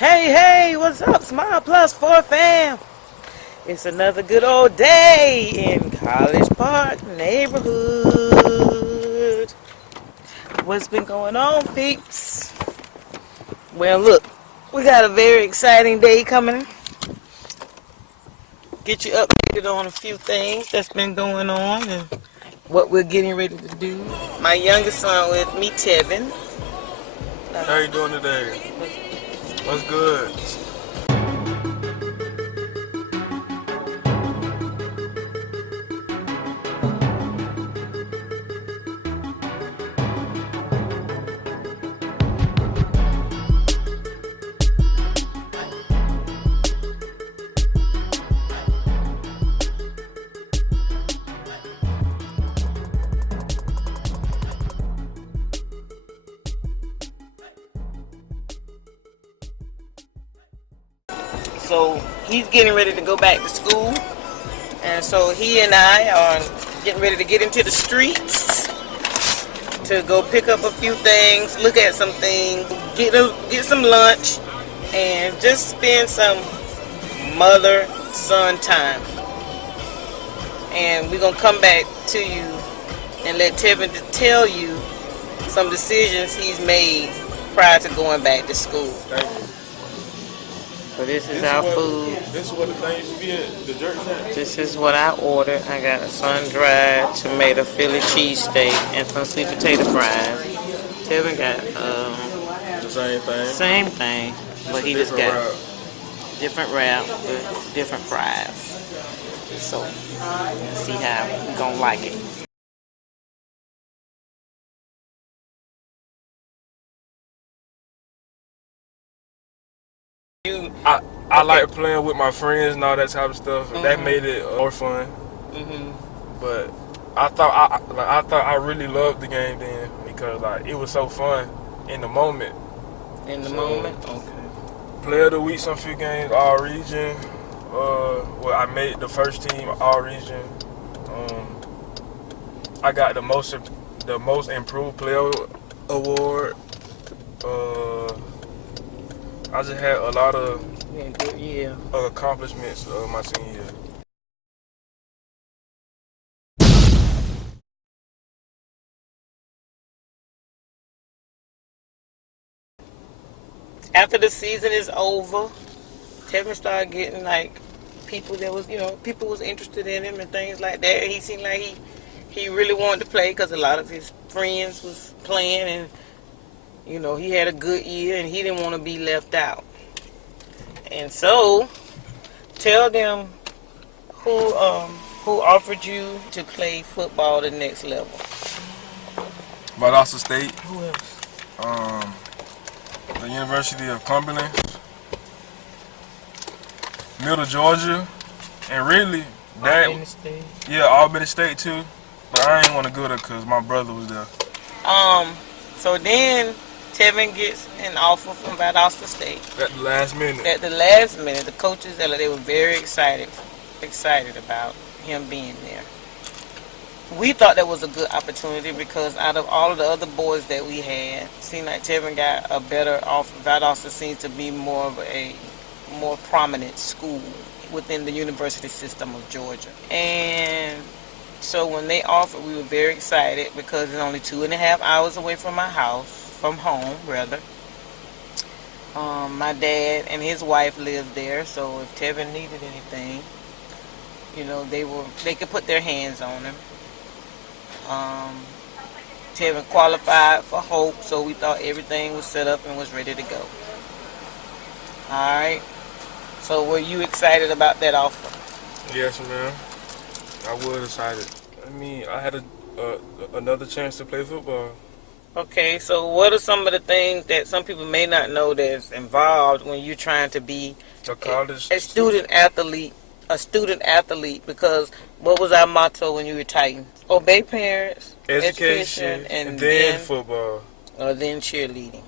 Hey, what's up, Small Plus 4 fam? It's another good old day in College Park neighborhood. What's been going on, peeps? Well, look, we got a very exciting day coming. Get you updated on a few things that's been going on and what we're getting ready to do. My youngest son with me, Tevin. How you doing today? What's good? So he's getting ready to go back to school. And so he and I are getting ready to get into the streets to go pick up a few things, look at some things, get some lunch, and just spend some mother-son time. And we're going to come back to you and let Tevin tell you some decisions he's made prior to going back to school. Thank you. So this is our food. This is what the thing used to be at the jerk shack. This is what I ordered. I got a sun-dried tomato Philly cheesesteak and some sweet potato fries. Tevin got The same thing. same thing, but he just got route. different wrap with different fries. So let's see how we gonna like it. I like playing with my friends and all that type of stuff. That made it more fun. But I thought I really loved the game then because it was so fun in the moment. In the moment, okay. Player of the week, some few games, all region. I made the first team all region. I got the most improved player award. I just had a lot of accomplishments my senior year. After the season is over, Tevin started getting people that was, people was interested in him and things like that. He seemed like he really wanted to play because a lot of his friends was playing and, he had a good year and he didn't want to be left out. And so, tell them who offered you to play football the next level. Valdosta State. Who else? The University of Cumberland, Middle Georgia, and really Albany State. Yeah, Albany State too. But I ain't want to go there because my brother was there. So then Tevin gets an offer from Valdosta State. At the last minute. At the last minute, the coaches they were very excited about him being there. We thought that was a good opportunity because out of all of the other boys that we had, it seemed like Tevin got a better offer. Valdosta seems to be more of a more prominent school within the university system of Georgia. And so when they offered, we were very excited because it's only 2.5 hours away from home. My dad and his wife lived there, so if Tevin needed anything, they could put their hands on him. Tevin qualified for Hope, so we thought everything was set up and was ready to go. Alright, so were you excited about that offer? Yes, ma'am. I was excited. I had another chance to play football. Okay, so what are some of the things that some people may not know that's involved when you're trying to be a student athlete? Because what was our motto when you were Titans? Obey parents, education, and then football. Or then cheerleading.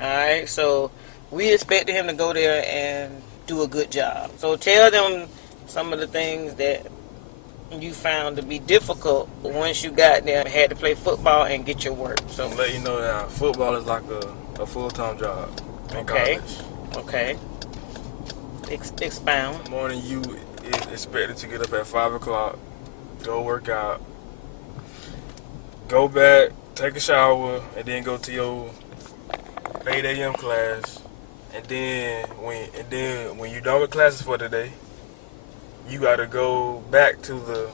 Alright, so we expected him to go there and do a good job. So tell them some of the things that you found to be difficult once you got there and had to play football and get your work. So let you know that football is like a full-time job in college. Okay. Expound. In the morning, you is expected to get up at 5 o'clock, go work out, go back, take a shower, and then go to your 8 a.m. class. And then when you're done with classes for the day, you gotta go back to the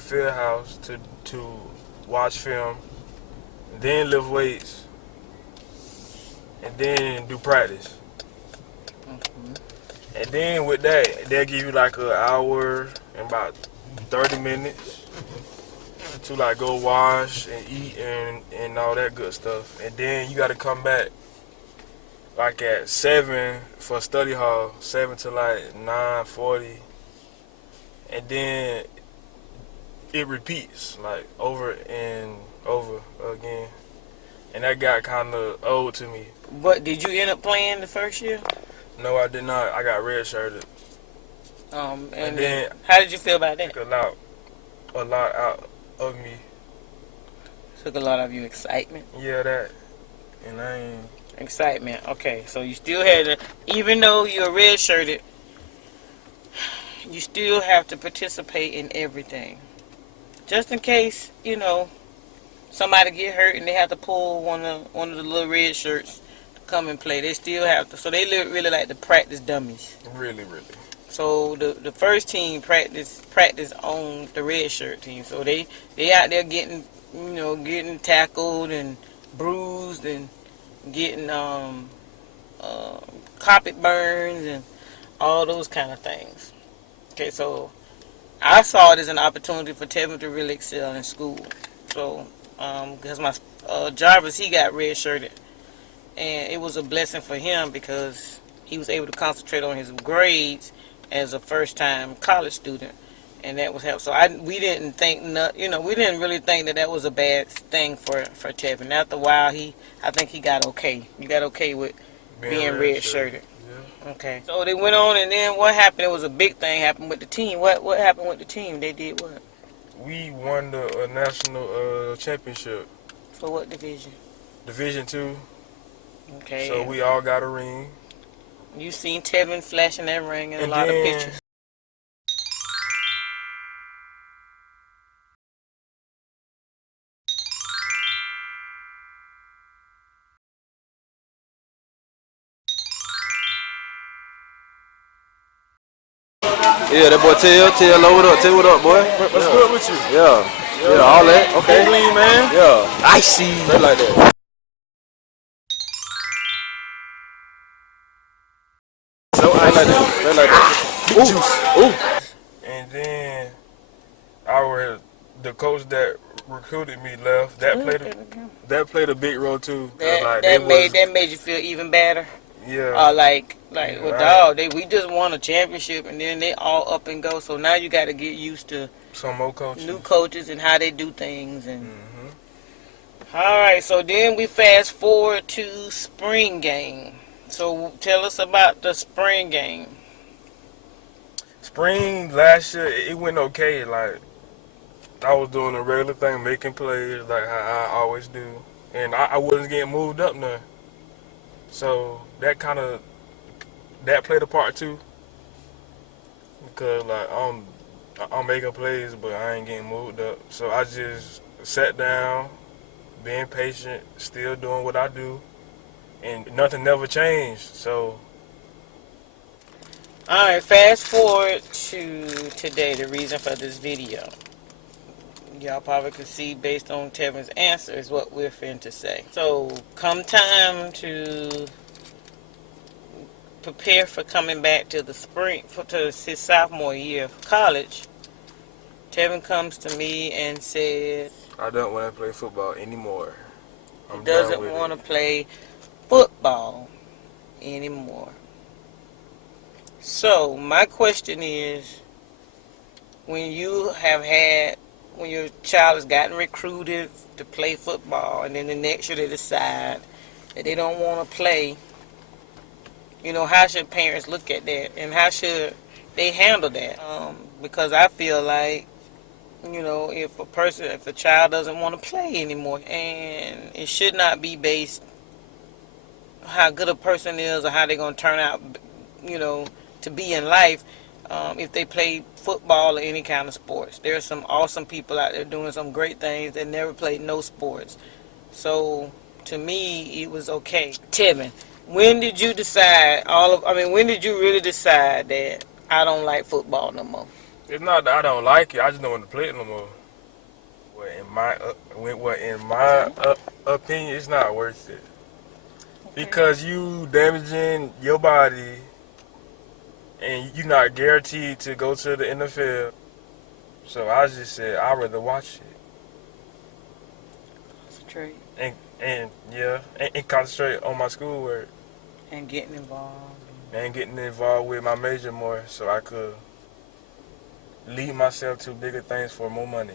field house to watch film, then lift weights, and then do practice. Mm-hmm. And then with that, they'll give you like an hour and about 30 minutes to like go wash and eat and all that good stuff. And then you gotta come back like at 7 for study hall, 7 to like 9:40. And then it repeats like over and over again. And that got kind of old to me. But did you end up playing the first year? No, I did not. I got redshirted. And then how did you feel about that? took a lot out of me. Took a lot of your excitement. Yeah, that. And I ain't. Excitement. Okay, so you still had to, even though you're redshirted, you still have to participate in everything. Just in case, somebody get hurt and they have to pull one of the little red shirts to come and play. They still have to. So they really like to practice dummies. Really, really. So the first team practice on the red shirt team. So they out there getting tackled and bruised and getting carpet burns and all those kind of things. Okay, so I saw it as an opportunity for Tevin to really excel in school. So because my Jarvis, he got redshirted, and it was a blessing for him because he was able to concentrate on his grades as a first-time college student, and that was help. So we didn't think we didn't really think that was a bad thing for Tevin. After a while, I think he got okay. You got okay with being redshirted. Yeah. Okay. So they went on, and then what happened? It was a big thing happened with the team. What happened with the team? They did what? We won the national championship. For what division? Division 2. Okay. So we all got a ring. You seen Tevin flashing that ring in a lot of pictures. Yeah, that boy Tell, load up, what up, boy. What's good with you? Yeah, all that. Okay. Clean, man. Yeah. Icy. Straight like that. So Straight like that. Straight like that. Ooh. Juice. Ooh. And then the coach that recruited me left. That played a big role too. That made you feel even better. Yeah. We just won a championship, and then they all up and go. So now you got to get used to some more coaches, new coaches, and how they do things. And all right, so then we fast forward to spring game. So tell us about the spring game. Spring last year, it went okay. Like I was doing a regular thing, making plays like how I always do, and I wasn't getting moved up none. So that played a part too, because like I'm making plays, but I ain't getting moved up. So I just sat down, being patient, still doing what I do, and nothing never changed. So. All right, fast forward to today. The reason for this video, y'all probably could see based on Tevin's answers what we're finna to say. So come time to prepare for coming back to the spring, to his sophomore year of college, Tevin comes to me and said, I don't want to play football anymore. He doesn't want to play football anymore. So my question is, when your child has gotten recruited to play football, and then the next year they decide that they don't want to play, how should parents look at that, and how should they handle that? Because I feel like, if a child doesn't want to play anymore, and it should not be based how good a person is or how they're gonna turn out, you know, to be in life. If they play football or any kind of sports, there are some awesome people out there doing some great things that never played no sports. So to me, it was okay. Tevin, when did you decide when did you really decide that I don't like football no more? It's not that I don't like it. I just don't want to play it no more. In my opinion, it's not worth it because you damaging your body and you're not guaranteed to go to the NFL. So I just said I'd rather watch it Concentrate and concentrate on my schoolwork and getting involved. and getting involved with my major more so I could lead myself to bigger things for more money.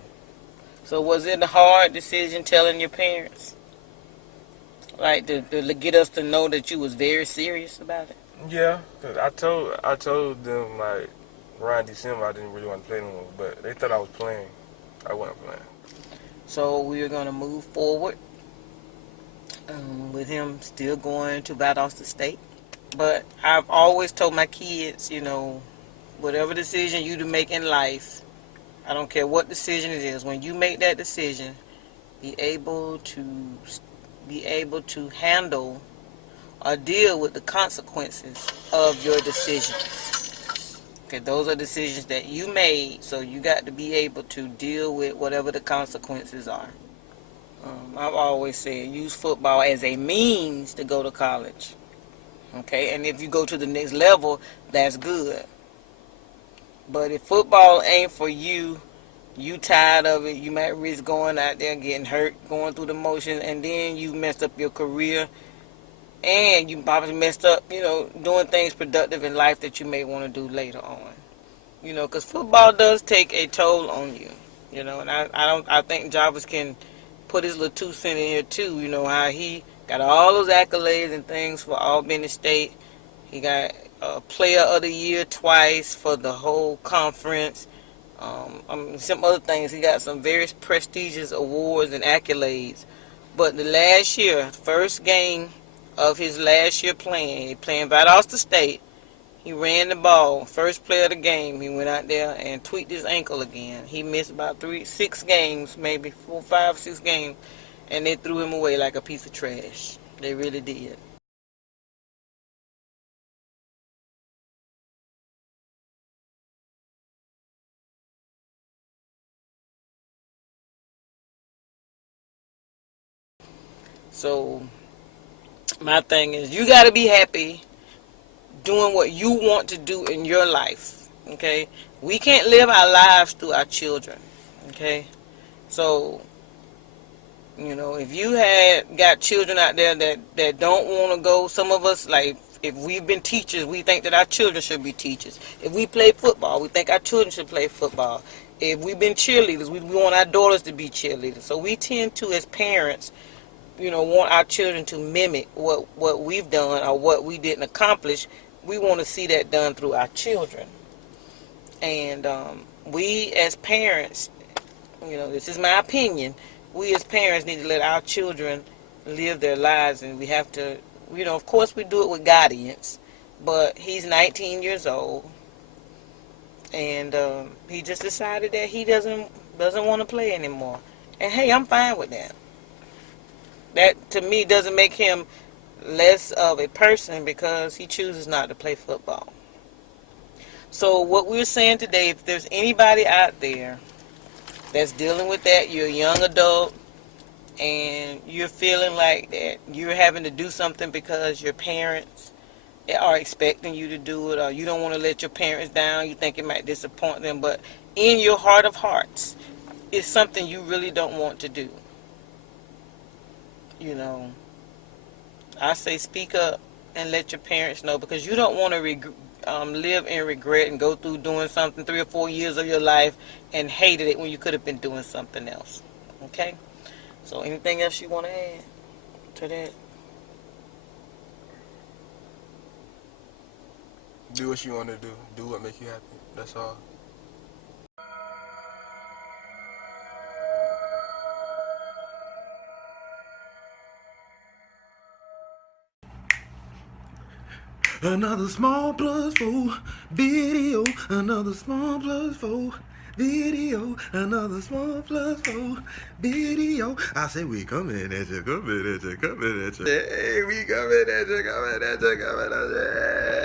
So was it a hard decision telling your parents? Like to get us to know that you was very serious about it? Yeah, cause I told them like around December I didn't really want to play no more, but they thought I was playing. I wasn't playing. So we are going to move forward with him still going to Valdosta State. But I've always told my kids, whatever decision you to make in life, I don't care what decision it is, when you make that decision, be able to handle or deal with the consequences of your decisions. Okay, those are decisions that you made, so you got to be able to deal with whatever the consequences are. I've always said use football as a means to go to college. Okay, and if you go to the next level, that's good. But if football ain't for you, you tired of it, you might risk going out there getting hurt, going through the motions, and then you messed up your career, and you probably messed up, doing things productive in life that you may want to do later on. Because football does take a toll on you. And I think Jarvis can put his little 2 cents in here too. How he got all those accolades and things for Albany State. He got Player of the Year twice for the whole conference. Some other things. He got some very prestigious awards and accolades. But the last year, first game of his last year playing Valdosta State, he ran the ball. First play of the game, he went out there and tweaked his ankle again. He missed about 6 games, maybe 4, 5, 6 games, and they threw him away like a piece of trash. They really did. So my thing is, you got to be happy doing what you want to do in your life. Okay, we can't live our lives through our children. Okay, so if you had got children out there that don't want to go, some of us, like, if we've been teachers, we think that our children should be teachers. If we play football, we think our children should play football. If we've been cheerleaders, we want our daughters to be cheerleaders. So we tend to, as parents, want our children to mimic what we've done or what we didn't accomplish. We want to see that done through our children. And we as parents, this is my opinion, we as parents need to let our children live their lives, and we have to, of course we do it with guidance, but he's 19 years old, and he just decided that he doesn't want to play anymore. And hey, I'm fine with that. That, to me, doesn't make him less of a person because he chooses not to play football. So what we're saying today, if there's anybody out there that's dealing with that, you're a young adult, and you're feeling like that you're having to do something because your parents are expecting you to do it, or you don't want to let your parents down, you think it might disappoint them, but in your heart of hearts, it's something you really don't want to do. I say speak up and let your parents know, because you don't want to live in regret and go through doing something 3 or 4 years of your life and hated it when you could have been doing something else. Okay? So anything else you want to add to that? Do what you want to do. Do what make you happy. That's all. Another small plus four video. Another small plus four video. Another small plus four video. I say we coming at you, coming at you, coming at you. Hey, we coming at you, coming at you, coming at you.